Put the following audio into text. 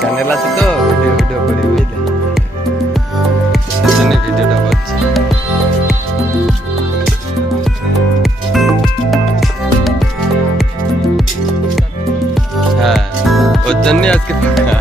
Channel আছে তো video video করি, বুঝলে? সেজন্য ভিডিওটা করছি। হ্যাঁ ওর জন্যই আজকে ফাঁকা।